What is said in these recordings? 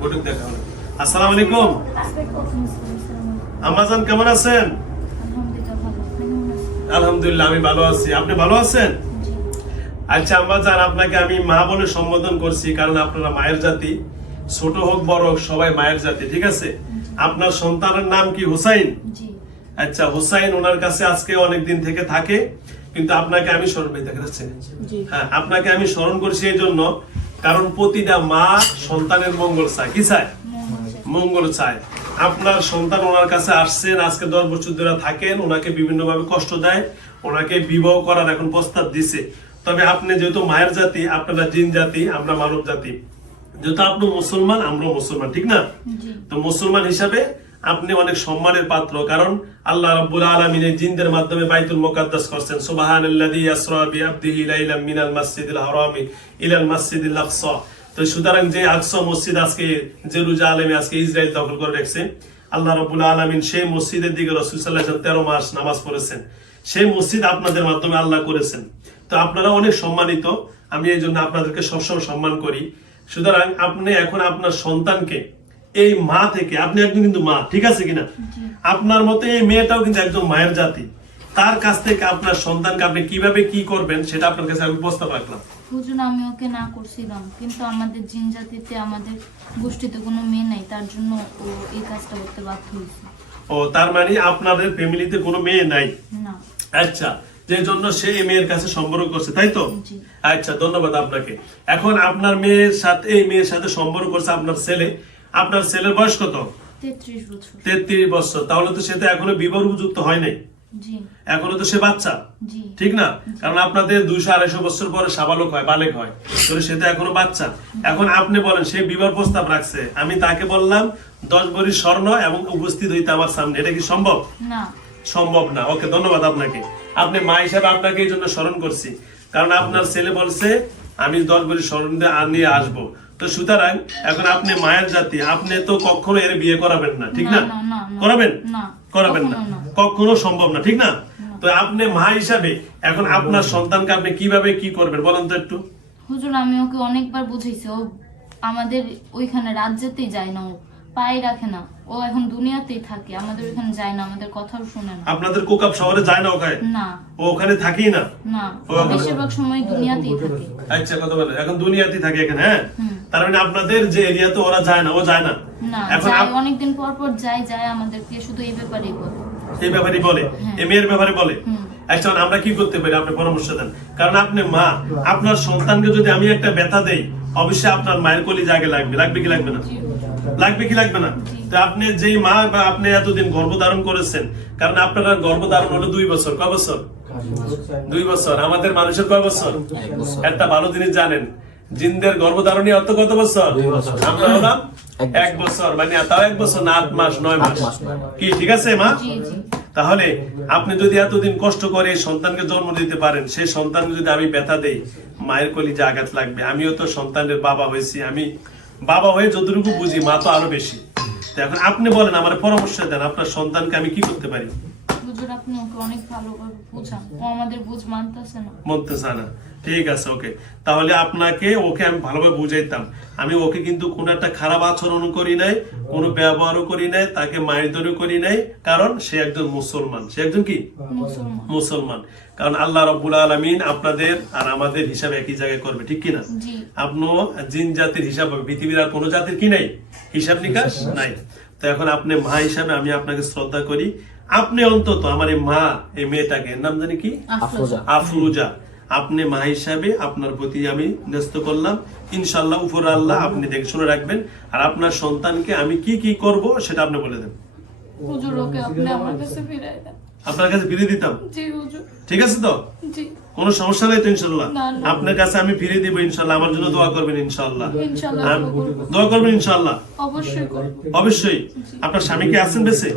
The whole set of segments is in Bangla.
বটুক দেখা হলো আসসালামু আলাইকুম। আমাজান কেমন আছেন? আলহামদুলিল্লাহ আমি ভালো আছি। আপনি ভালো আছেন? আচ্ছা আমাজান আপনাকে আমি মা বলে সম্বোধন করছি কারণ আপনারা মায়ের জাতি। ছোট হোক বড় হোক সবাই মায়ের জাতি ঠিক আছে? আপনার সন্তানের নাম কি হুসাইন? আচ্ছা হুসাইন ওনার কাছে আজকে অনেক দিন থেকে থাকে কিন্তু আপনাকে আমি স্মরণ এই দেখা যাচ্ছে। হ্যাঁ আপনাকে আমি স্মরণ করছি এই জন্য কারণ প্রতিটা মা সন্তানের মঙ্গল চায়। কি চায়? মঙ্গল চায়। আপনার সন্তান ওনার কাছে আসছেন আজকে দশ বছর ধরে থাকেন ওনাকে বিভিন্ন ভাবে কষ্ট দেয় ওনাকে বিবাহ করার এখন প্রস্তাব দিছে। তবে আপনি যেহেতু মায়ের জাতি আপনারা জিন জাতি আমরা মানব জাতি। যেহেতু আপনি মুসলমান আমরা মুসলমান ঠিক না? তো মুসলমান হিসাবে আপনি অনেক সম্মানের পাত্র, কারণ আল্লাহ রাব্বুল আলামিন এই জিনদের মাধ্যমে বাইতুল মুকাদ্দাস করছেন। সুবহানাল্লাযী ইয়াসরা বিআবদিহি লাইলাম মিনাল মাসজিদিল হারামি ইলাল মাসজিদিল আকসা। তো সুতরাং যে আকসা মসজিদ আজকে জেরুজালেমে, আজকে ইসরায়েল দখল করে রেখেছে, আল্লাহ রাব্বুল আলামিন সেই মসজিদের দিকে রাসূল সাল্লাল্লাহু আলাইহি 13 মাস নামাজ পড়েছেন। সেই মসজিদ আপনাদের মাধ্যমে আল্লাহ করেছেন। তো আপনারা অনেক সম্মানিত, আমি এই জন্য আপনাদেরকে সবসময় সম্মান করি। সুতরাং আপনি এখন আপনার সন্তানকে এই মা থেকে আপনি একজন কিন্তু মা ঠিক আছে কিনা? আপনার মতে এই মেয়েটাও কিন্তু একজন মায়ের জাতি। তার কাছ থেকে আপনার সন্তানকে আপনি কীভাবে কি করবেন সেটা আপনার কাছে আমি প্রস্তাব রাখলাম হুজুর আমি ওকে না করছিলাম কিন্তু আমাদের জিন জাতিতে আমাদের গোষ্ঠীতে কোনো মেয়ে নাই তার জন্য ও এই কাজটা করতে বাধ্য হয়েছে। ও তার মানে আপনাদের ফ্যামিলিতে কোনো মেয়ে নাই? না। আচ্ছা যে জন্য সে এই মেয়ের কাছে সম্পর্ক করছে তাই তো? আচ্ছা ধন্যবাদ আপনাকে। এখন আপনার মেয়ের সাথে এই মেয়ের সাথে সম্পর্ক করছে আপনার ছেলে। আপনার ছেলের বয়স কত? তেত্রিশ বছর। বছর। তাহলে তো সে তো এখনও বিবাহ উপযুক্ত হয় নাই। এখনও তো সে বাচ্চা। ঠিক না? কারণ আপনাদের দুইশো আড়াইশো বছর পরে সাবালক হয় বালেক হয়। তাহলে সে তো এখনও বাচ্চা। এখন আপনি বলেন সে বিবাহ প্রস্তাব রাখছে। আমি তাকে বললাম দশ ভরি স্বর্ণ এবং উপস্থিত হইতে আমার সামনে। এটা কি সম্ভব? সম্ভব না। ওকে ধন্যবাদ আপনাকে। আপনি মা হিসাবে আপনাকে এই জন্য স্মরণ করছি। কারণ আপনার ছেলে বলছে আমি দশ ভরি স্মরণ দিয়ে আর নিয়ে আসব। তো সুতরাং এখন আপনি মায়ের জাতি আপনি তো কখনো এর বিয়ে করাবেন না ঠিক না। করাবেন? করাবেন না। কখনো সম্ভব না ঠিক না? তো আপনি মা হিসাবে এখন আপনার সন্তানকে আপনি কীভাবে কি করবেন বলেন তো একটু। হুজুর আমি ওকে অনেকবার বুঝাইছি ও আমাদের ওইখানে রাজ্যেতেই যায় না ও পায়ে রাখে না ও এখন দুনিয়াতেই থাকে আমাদের ওইখানে যায় না আমাদের কথাও শুনে না। আপনাদের কোকাপ শহরে যায় না ওখানে? না। ও ওখানে থাকেই না? না বেশিরভাগ সময় দুনিয়াতেই থাকে। আচ্ছা কথা বলে এখন দুনিয়াতে থাকে এখানে হ্যাঁ। তার মানে আপনাদের যে এরিয়াতে ওরা যায় না ও যায় না। এখন অনেকদিন পর পর যায় যায় আমাদেরকে শুধু এই ব্যাপারেই বলে। এই ব্যাপারে বলে। হ্যাঁ। এই মেয়ের ব্যাপারে বলে। আচ্ছা এখন আমরা কি করতে পারি? আপনি পরামর্শ দেন। কারণ আপনি মা আপনার সন্তানকে যদি আমি একটা ব্যথা দেই অবশ্যই আপনার মায়ের কলি লাগবে। লাগবে কি লাগবে না? লাগবে কি লাগবে না? তো আপনি যেই মা বা আপনি এতদিন গর্ভধারণ করেছেন কারণ আপনার গর্ভধারণ হলো দুই বছর। ক বছর? দুই বছর। আমাদের মানুষের কয় বছর। একটা ভালো জিনিস জানেন জিনদের গর্ভধারণী অর্থ কত বছর? আমরা হলাম এক বছর। মানে তাও এক বছর না আট মাস নয় মাস। কি ঠিক আছে মা? তাহলে আপনি যদি এতদিন কষ্ট করে সন্তানকে জন্ম দিতে পারেন সেই সন্তানকে যদি আমি ব্যথা দেই মায়ের কলি কলিজে আঘাত লাগবে। আমিও তো সন্তানের বাবা হয়েছি। আমি বাবা হয়ে যতটুকু বুঝি মা তো আরও বেশি। তো এখন আপনি বলেন আমার পরামর্শ দেন আপনার সন্তানকে আমি কি করতে পারি? হুজুর আপনি ওকে অনেক ভালোভাবে বুঝান। ও আমাদের বুঝ মানতেছে না। মনতে চায় না। ঠিক আছে ওকে। তাহলে আপনাকে ওকে আমি ভালোভাবে বুঝাইতাম। আমি ওকে কিন্তু কোনো একটা খারাপ আচরণ করি নাই কোনো ব্যবহারও করি নাই তাকে মারধরও করি নাই কারণ সে একজন মুসলমান। সে একজন কি? মুসলমান। মুসলমান। কারণ আল্লাহ রব্বুল আলমিন আপনাদের আর আমাদের হিসাব একই জায়গায় করবে ঠিক কিনা? জি। আপনিও জিন জাতির হিসাব হবে পৃথিবীর আর কোনো জাতির কি নাই? হিসাব নিকাশ। নাই। তো এখন আপনি মা হিসাবে আমি আপনাকে শ্রদ্ধা করি। আপনি অন্তত আমার এই মা এই মেয়েটাকে নাম জানি কি? আফরুজা। আপনি মা হিসাবে আপনার প্রতি আমি ন্যস্ত করলাম। ইনশাল্লাহ উপর আল্লাহ আপনি দেখে শুনে রাখবেন। আর আপনার সন্তানকে আমি কি কি করব সেটা আপনি বলে দেন। হুজুর ওকে আপনি আমার কাছে ফিরাই দেন। আপনার কাছে ফিরে দিতাম? ঠিক আছে তো? কোনো সমস্যা নেই তো ইনশাল্লাহ। আপনার কাছে আমি ফিরে দিব ইনশাল্লাহ আমার জন্য দোয়া করবেন ইনশাল্লাহ। দোয়া করবেন ইনশাল্লাহ? অবশ্যই আপনার স্বামীকে আছেন বেঁচে?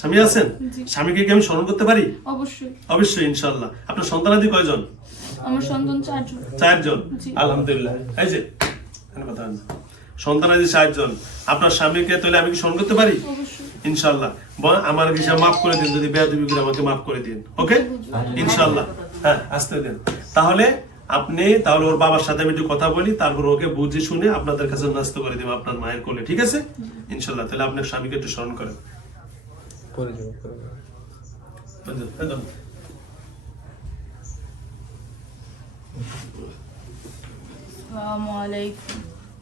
স্বামী আছেন? স্বামীকে কি আমি স্মরণ করতে পারি? অবশ্যই। অবশ্যই ইনশাল্লাহ। আপনার সন্তানাদি কয়জন? আমার সন্তান চারজন। চারজন? আলহামদুলিল্লাহ। এই যে এখানে কথা হয় না। সন্তানাদি চারজন। আপনার স্বামীকে তাহলে আমি কি স্মরণ করতে পারি? অবশ্যই। ইনশাল্লাহ। আমার হিসাব মাফ করে দিন যদি বেয়াদবি করে আমাকে মাফ করে দিন। ওকে? ইনশাল্লাহ। হ্যাঁ আসতে দিন। তাহলে আপনি তাহলে ওর বাবার সাথে আমি একটু কথা বলি তারপর ওকে বুঝে শুনে আপনাদের কাছে নাস্ত করে দেবো আপনার মায়ের কোলে ঠিক আছে? ইনশাল্লাহ তাহলে আপনার স্বামীকে একটু স্মরণ করেন। করে দেবো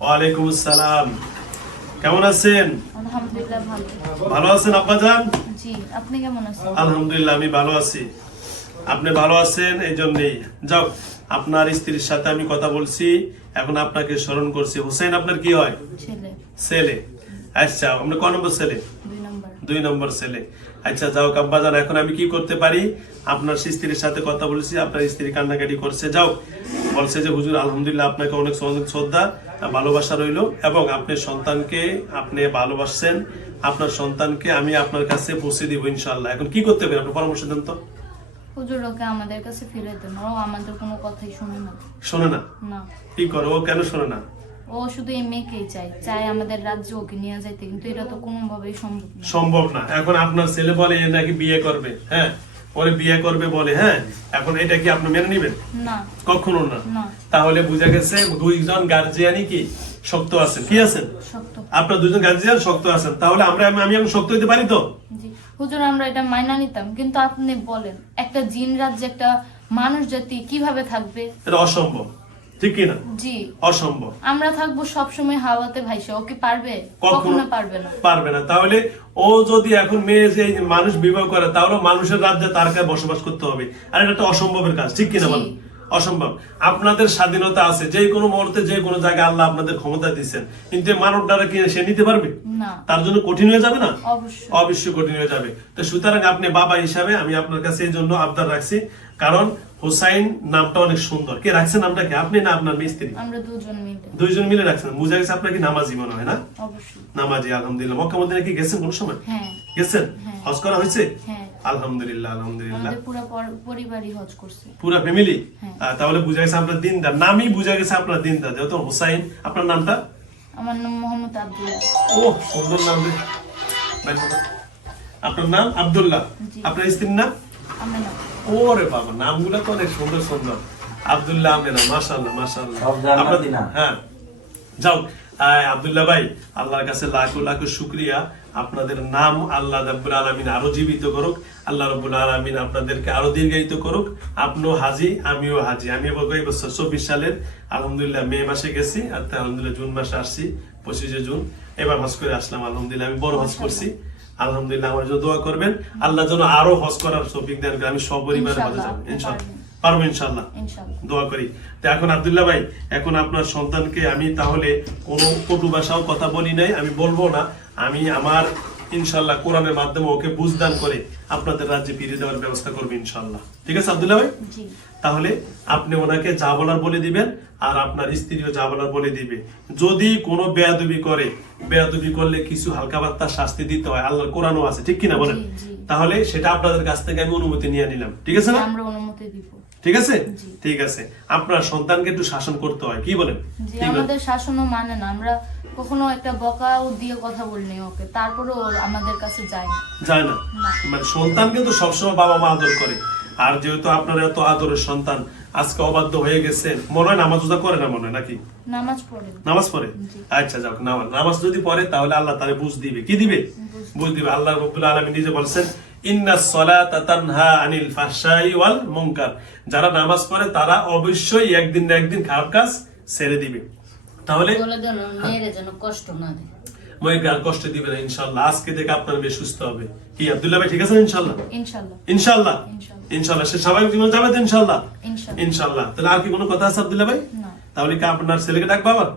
ওয়ালাইকুম আসসালাম। কেমন আছেন? ভালো। আছেন আব্বাজান? আলহামদুলিল্লাহ আমি ভালো আছি। আপনি ভালো আছেন? এই জন্যই। যাও আপনার স্ত্রীর সাথে আমি কথা বলছি। এখন আপনাকে স্মরণ করছি। হোসেন আপনার কি হয়? ছেলে। আচ্ছা আপনার ক নম্বর ছেলে? দুই নম্বর। ছেলে। আচ্ছা যাও কাব্বাজান এখন আমি কি করতে পারি? আপনার স্ত্রীর সাথে কথা বলছি আপনার স্ত্রী কান্নাকাটি করছে। যাও বলছে যে হুজুর আলহামদুলিল্লাহ আপনাকে অনেক শ্রদ্ধা- শ্রদ্ধা ভালোবাসা রইল এবং আপনি সন্তানকে আপনি ভালোবাসছেন আপনার সন্তানকে আমি আপনার কাছে পৌঁছে দিব ইনশাল্লাহ এখন কি করতে হবে আপনি পরামর্শ দেন তো। হুজুর ওকে আমাদের কাছে ফিরে দেন ও আমাদের কোনো কথাই শুনে না। শোনে না? না। কি করে? ও কেন শোনে না? ও শুধু এই মেয়েকেই চায়। চায় আমাদের রাজ্যে ওকে নিয়ে যাইতে কিন্তু এটা তো কোনোভাবেই সম্ভব না। সম্ভব না। এখন আপনার ছেলে বলে এ নাকি বিয়ে করবে হ্যাঁ? পরে বিয়ে করবে বলে হ্যাঁ? এখন এটা কি আপনি মেনে নিবেন? কখনো না। তাহলে বুঝা গেছে দুইজন গার্জিয়ানই কি শক্ত আছেন। কি আছেন? আপনার দুজন গার্জিয়ান শক্ত আছেন। তাহলে আমরা আমি আমি এখন শক্ত হইতে পারি তো? হুজুর আমরা এটা মাইনা নিতাম কিন্তু আপনি বলেন একটা জিন রাজ্যে একটা মানুষ জাতি কীভাবে থাকবে? এটা অসম্ভব। ঠিক কি না জি। অসম্ভব। আমরা থাকব সবসময় হাওয়াতে ভাইসে ও কি পারবে? কখনো পারবে না। পারবে না। তাহলে ও যদি এখন মেয়ে যে মানুষ বিবাহ করে তাহলে মানুষের রাজ্যে তার কাছে বসবাস করতে হবে। আর এটা একটা অসম্ভবের কাজ ঠিক কিনা জি। বলেন অসম্ভব। আপনাদের স্বাধীনতা আছে যে কোনো মুহূর্তে যে কোনো জায়গায় আল্লাহ আপনাদের ক্ষমতা দিচ্ছেন কিন্তু মানব দ্বারা কি সে নিতে পারবে? না। তার জন্য কঠিন হয়ে যাবে না? অবশ্যই। অবশ্যই কঠিন হয়ে যাবে। তো সুতরাং আপনি বাবা হিসাবে আমি আপনার কাছে এই জন্য আবদার রাখছি। কারণ হোসাইন নামটা অনেক সুন্দর। কে রাখছেন নামটা কি? আপনি না আপনার মিস্ত্রি? আমরা দুজন মিলে। দুইজন মিলে রাখছেন। বুঝা গেছে আপনার কি নামাজি মনে হয় না? অবশ্যই। নামাজি আলহামদুলিল্লাহ। মক্কা মদিনা কি গেছেন কোন সময়? হ্যাঁ। গেছেন? হ্যাঁ। হজ করা হয়েছে? হ্যাঁ। আলহামদুলিল্লাহ আলহামদুলিল্লাহ। পুরো পরিবারই হজ করছে। পুরা ফ্যামিলি। তাহলে বুঝা গেছে আপনার দিনদার। নামই বুঝা গেছে আপনার দিনদার। যেহেতু হোসাইন আপনার নামটা? আমার নাম মোহাম্মদ আব্দুল্লাহ। ও সুন্দর নাম রে। আপনার নাম আব্দুল্লাহ। আপনার স্ত্রীর নাম? আমি না ওরে বাবা নামগুলো তো অনেক সুন্দর সুন্দর। আব্দুল্লাহ আমেনা মাশাআল্লাহ মাশাআল্লাহ। আপনার- হ্যাঁ। যাও। আব্দুল্লাহ ভাই আল্লাহর কাছে লাখো লাখো শুক্রিয়া। আপনাদের নাম আল্লাহ রাব্বুল আলামিন আরও জীবিত করুক। আল্লাহ রাব্বুল আলামিন আপনাদেরকে আরও দীর্ঘায়িত করুক। আপনিও হাজি আমিও হাজি। আমি এই বছর? চব্বিশ সালের। আলহামদুলিল্লাহ মে মাসে গেছি। আর আলহামদুলিল্লাহ জুন মাসে আসছি পঁচিশে জুন। এবার হজ করে আসলাম আলহামদুলিল্লাহ আমি বড় হজ করছি। আলহামদুলিল্লাহ আমার জন্য দোয়া করবেন। আল্লাহ যেন আরও হজ করার সৌভিক দেন আমি সপরিবারে হজে যাব। আপনি ইনশাল্লাহ। পারব ইনশাল্লাহ। দোয়া করি। তো এখন আব্দুল্লাহ ভাই এখন আপনার সন্তানকে আমি তাহলে কোনো কটু ভাষাও কথা বলি নাই আমি বলব না। আমি আমার ইনশাল্লাহ কোরআনের মাধ্যমে ওকে বুঝদান করে আপনাদের রাজ্যে ফিরে দেওয়ার ব্যবস্থা করব ইনশাল্লাহ। ঠিক আছে আব্দুল্লাহ ভাই? তাহলে আপনি ওনাকে যা বলার বলে দিবেন আর আপনার স্ত্রীও যা বলার বলে দিবে। যদি কোনো বেয়াদবি করে বেয়াদবি করলে কিছু হালকা বার্তা শাস্তি দিতে হয়। আল্লাহর কোরআনও আছে ঠিক কিনা বলেন। তাহলে সেটা আপনাদের কাছ থেকে আমি অনুমতি নিয়ে নিলাম। ঠিক আছে না? আমরা অনুমতি দিব। ঠিক আছে? ঠিক আছে। আপনার সন্তানকে একটু শাসন করতে হয় কি বলেন? আমাদের শাসনও মানে না। আমরা কখনো একটা বকাও দিয়ে কথা বলিনি ওকে। তারপরেও ওর আমাদের কাছে যায় না। যায় না। মানে সন্তান কিন্তু সবসময় বাবা মা আদর করে। আর যেহেতু আপনার এত আদরের সন্তান আজকে অবাধ্য হয়ে গেছেন মনে হয় নামাজ রোজা করে না মনে হয় নাকি? নামাজ পড়ে। নামাজ পড়ে? আচ্ছা যাক নামাজ নামাজ যদি পড়ে তাহলে আল্লাহ তারে বুঝ দিবে। কি দিবে? বুঝ দিবে। আল্লাহ রব্বুল আলামিন নিজে বলছেন আনিল ওয়াল মুনকার। যারা নামাজ পড়ে তারা অবশ্যই একদিন না একদিন খারাপ কাজ ছেড়ে দিবে। তাহলে কষ্ট না দেয়। আর কষ্ট দিবে না ইনশাল্লাহ আজকে থেকে আপনার মেয়ে সুস্থ হবে। কি আব্দুল্লাহ ভাই ঠিক আছে ইনশাল্লাহ ইনশাল্লাহ ইনশাল্লাহ ইনশাল্লাহ। সে স্বাভাবিক জীবন যাবে তো ইনশাল্লাহ ইনশাল্লাহ ইনশাল্লাহ তাহলে আর কি কোনো কথা আছে আব্দুল্লাহ ভাই? তাহলে কি আপনার ছেলেকে ডাক আবার?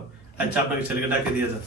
আচ্ছা আপনাকে ছেলেকে ডাকে দিয়ে যান।